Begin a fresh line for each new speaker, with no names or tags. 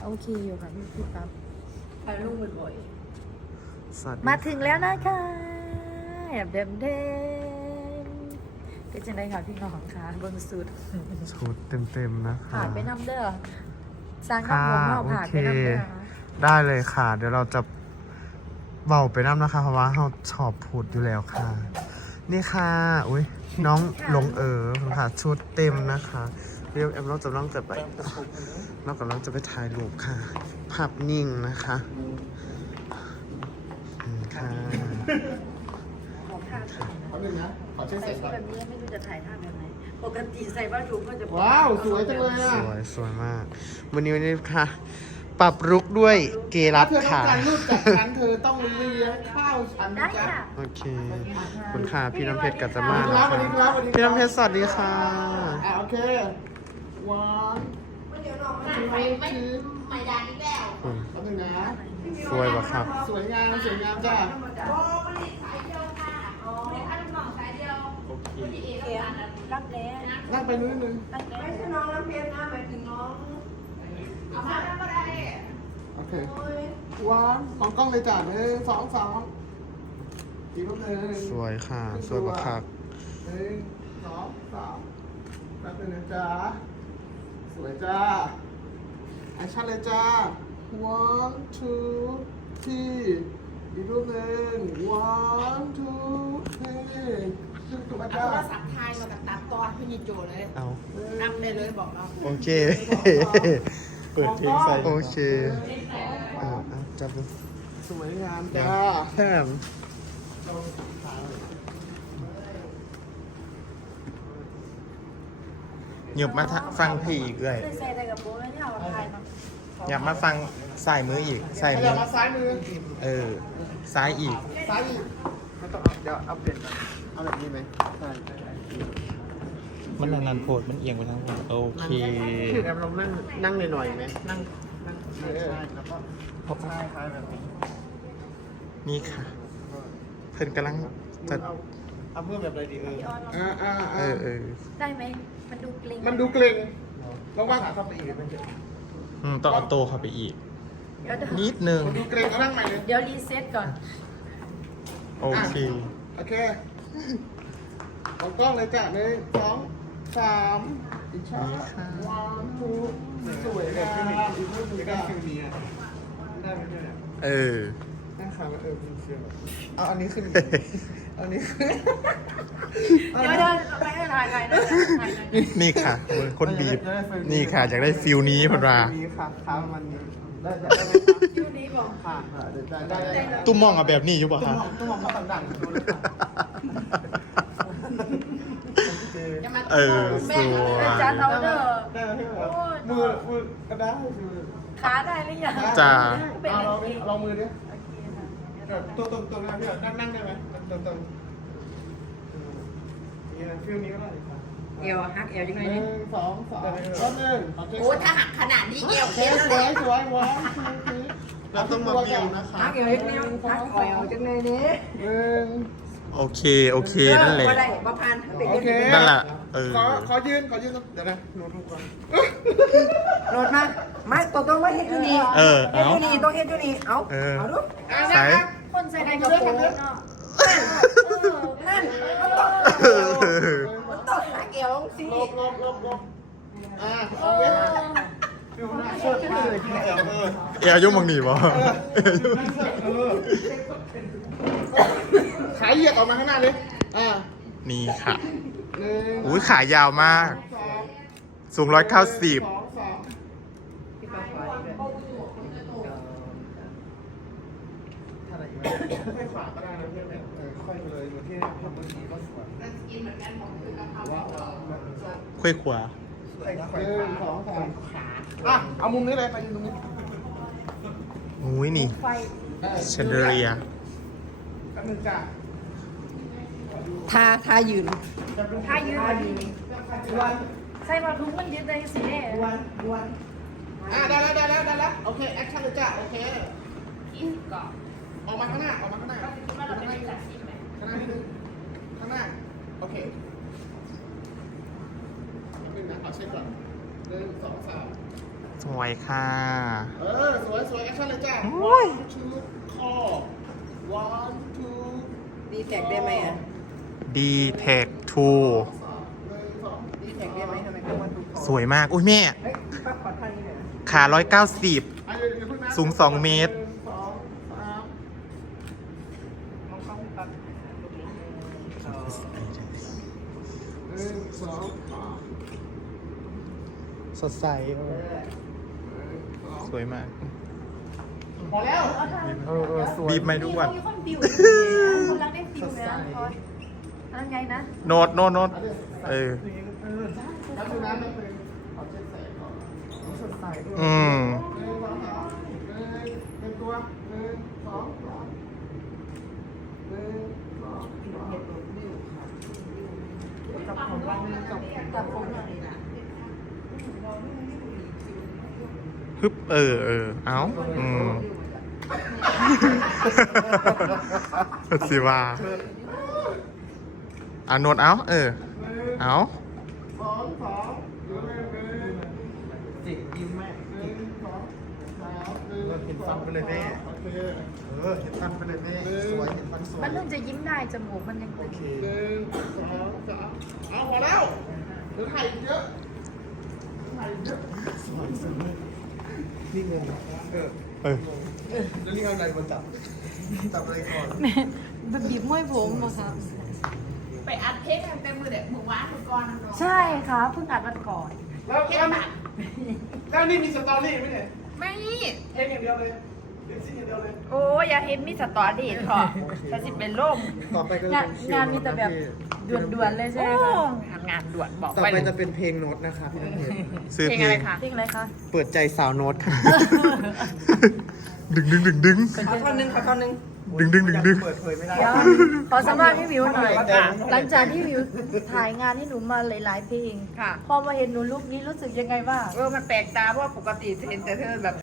โอเคอยู่ค่ะพี่ปั๊บ
ไปลูกบ่อย
มาถึงแล้วนะคะแบบเดิมเป็นจังไดค่ะพี่น้องค่ะเบิ้งสุด
ชุดเต็มๆนะคะ
ผ่านไปน้ำเด้อสร้างน้ำผมเราผ่านไปน้ำเด้อ
ได้เลยค่ะ เดี๋ยวเราจะเบาไปน้ำนะคะ เพราะว่าเราชอบพูดอยู่แล้วค่ะ นี่ค่ะ อุ้ยน้องหลงค่ะ ชุดเต็มนะคะเรียกแอมเรากำลังจะไปถ่ายรูปค่ะ ภาพนิ่งนะคะค่ะ
เขาหนึ่งนะขอเช็ค
ใส่
เสร็จ
ชุ
ก่
ด
อน
แบบนี้ไม่รู้จะถ่ายท่าแบบไหนปกติใส่ผ้าถุงก็จะ
ว้าวสวยจังเลย
ส
อ่ะ
วยสวยมาก วันนี้ค่ะ ปรับลุกด้วยเกรัต
ถ้าเธอต้อง
ค่ะ
การรูปจากฉันเธอต้องเลี้ยงข้าวฉัน
ได้
นะจ๊ะ
ค่ะ
โอเคขอบคุณค่ะพี่น้ำเพชรกัจจมา
ส
นะ
วัสดีครับ
คะ
สวัสดีครับ
พี่น้ำเพชรสวัสดีค่ะ
โอเควันชื่อ
ไม่ดังอีกแล้ว
อืม
แป๊บนึงนะ
สวยปะครับ
สวยงามสวยงามจ้ะ
โอ้ผลิตสายเดียวค่ะผลิตขนมสายเดียวผลิตเองค่ะ
รักแร้
นั่งไปนิดนึง
รักแร้
ไม่ใช่น้องน้ำเพชรนะหมายถึงน้องเอามาแล้วก็ได้
โอเควันมองกล้องเลยจ้ะ1 2 3อีกรูปหนึ่ง
สวยค่ะ สวยปะครับ
1 2 3แป๊บนึงนะจ๊ะสวยจ้าแอคชั่นเลยจ้า 1 2 3อีกรูปหนึ่ง 1 2 3ถูกไหม
เอา
จ้า
โทรศัพท์ไทยมากับตัดตัวพี่นิโจเลย
เอา
นำได้เลยบอกเรา
โอเค เปิดเพลงใส่โอเคเอาจับดู
สวยงามจ้า
แค่หยุบมาฟังพี่อีกเลย
เคยใส่แต่กับโบ๊ทแล้วเนี่ยเอาถ่ายมา
อยากมาฟังสายมืออีกสาย
ข
มื
ยับ
อ
มาซ้ายมือ
ซ้ายอีก
ซ้ายอีกไม่ต้องเอาเดี๋ยวเอาเปลี่ยนกันเอาแบบนี้ไหมใช่
มันทางนั้นโพดมันเอียงไปทางนั้นโอเค
คือแอมลองนั่งหน่อยๆไหมนั่งใช่แล้วก็ใช่คล้ายแบบนี้
นี่ค่ะ เพิ่นกำลังจะ
เอาเพิ่มแบบอะไรดี
ได้ไหมมันดูเกรง
มันดูเกรงลองว่าเข้าไปอีกมันจะ
ต้องเอาโตเข้าไปอีก
เดี๋ยว
นิดนึง
มันดูเกรงเอานั่งใหม่เลย
เดี๋ยวรีเซ็ตก่อน
โอเค
โอเคมองกล้องเลยจ้ะ1 2 3อีกช็อตวันทูสวยงามอีกรูปหนึ่งจ้ะได้ไหมเนี่ย
เออ
นั่งขาแล้วเป็นเชียร์เอาอันนี้ขึ้นอันนี้ขึ้น
เดี๋ยวไปให้ถ่ายนะถ่ายนะ
นี่ค่ะคนบีบ นี่ค่ะ อยากได้ฟิลนี้พอดรา
นี้ค่ะขามันนี้ได้ไหมคะ
คิวนี้บอก
ค่ะได้
ตุ้มมองอะแบบนี้อยู่ป่ะ
ตุ้ม
คะ
มองตุ้มมองเขาต่างๆดูเลยค่ะ
จะมา
เออสวย
จัดเอาเด้อ
ได้ไหมมือก็ได้
ขาได้หรือยัง
จ้า
เป็น
ลองมือดิตัวตรงนะพี่นั่งได้ไหมตรงนี่นะฟิลนี้ก็ได้ค่ะ
เอวฮักเอวยังไง
1
นี่
2 3รอบหนึ่ง
โอ้ถ้าหักขนาดนี้เอว
ส
เท่
วย
เลย
สวยเราต้องมาบิวนะคะ
ฮักเอวยังไงฮักเอวยังไงนี่
โอเค โอเค นั่นแหละ
ก็ได้ประพันธ์เป็น
โอเค
นั่นแหละ เออ
ขอยืนเดี๋ยวนะหนูดูก่อน
โหลดมาไม่ตัวต้องไว้เฮ็ดอยู่นี่
เออ
เฮ็ด
เอา
อยู่นี่ต้องเฮ็ดอยู่นี่เอา
เออ
เอาดู
ใส่
คนใส่ได้กระโปรงเนาะ
นั่นมันต้องหักเอวสิ
ลบเอาเว้ยฟิวหน้าเชิดมากเลยพี่
เอวยุ่งมังหนีบ่เอวยุ่ง
ขาเหยียดออกมาข้างหน้าเลย
นี่ค่ะ
1
อุ้ยขายาวมาก สูง190
2 3ถ้าไหนไม่ขวาก็ได้นะเพื่อนเนี่ยค่อยไปเลยเหมือนที่ทำเมื่อกี้ก็สวยว่า
ค่อยขวา
1 2 3เอามุมนี้เลยไปยืนตรงนี้
อุ้ยนี่
ไฟ
เชนเดอเรีย
กันหนึ่งจ้ะ
ท่ายืน
ถ้ายืนใส่มาทุกมันยืนได้สิแน่
ได้แล้วโอเคแอคชั่นเลยจ้ะโอเคออกมาข้างหน้าข้างหน้านิดนึงข้างหน้าโอเคนิดนึงนะเอาเช็คก่อน1 2 3
สวยค่ะ
สวยสวยแอคชั่นเลยจ้า one two call one two
ดีแท็กได้ไหมอ่ะ
D Tech 2
ดีแท็กได้ไหมทำไมเขาว่าดู
สวยมาก อุ้ยแม่
เฮ้ยป้าขอท่านี้หน่อยนะ
ขา190
อ่ะอย่าเพิ่งนะ
สูง2 เมตร
1 2 3
มองเข้าปั๊บ
1 2
สดใส สวยมาก
พอแล้ว
สวยบีบไม่ด้วน
มีคนบิวคนรักได้ฟิวนะพอนั่นไงนะ
โนดเออ
แล้วดูน้ำมันเป็นขอเช็ดแสงก่อนสดใสด้วย
อืม
เป็นตัว1 2 3 1 2
กับของบ้านนี้กับผมหน่อย
ฮึบเอ้า อืมสิว่าเอาโนดเอาเอา
จิกยิ้มแม่1 2 3
เห็นฟันไปเลยแม่
โอเค
เห็นฟันไปเลยแม่สวย เห็นฟันสวย
มันเพิ่งจะยิ้มได้จมูกมันยังเป็น
1 2 3เอาพอแล้วเดี๋ยวถ่ายเยอะถ่ายเยอะ
นี่งงแล้วนี่เอาอะไรมาจับอะไรก่อน
แบบบีบม้วยผมอะครับ
ไปอัดเทปกันเต็มมือเด็กมือว้ามือก่อนน้อง
ใช่ครับเพิ่งอัดวันก่อน
แล้วนี่มีสตอรี่ไหมเนี่ย
ไม่
เพลงอย่างเดียวเลยเพลงซิ่งอย่างเดียวเลย
โอ้ยาเห็นมีสตอรี่ถอดจะสิเป็นลม
ต่อไปก็
งานงานมีแต่แบบด่วนๆเลยใช่ไหมคะ
ทำงานด่วนบอก
ต่อ
ไป
ไปจะเป็นเพลงโน้ตนะคะพี่น้ำเพชรซื้อ
เพลง
เพล
อะไร
ง
คะ
เพลงอะไรคะ
เปิดใจสาวโน้ตค่ะ ดึง
ขอท่อนหนึง
เปิดเผยไม่ได้
เดี๋ยวขอสัมภาษณ์พี่วิวหน่อย หลังจากที่วิวถ่ายงานให้หนูมาหลายๆเพลง
ค่ะ
พอมาเห็นหนูลุคนี้รู้สึกยังไงบ้าง
มันแปลกตาเพราะว่าปกติจะเห็นแต่เธอแบบ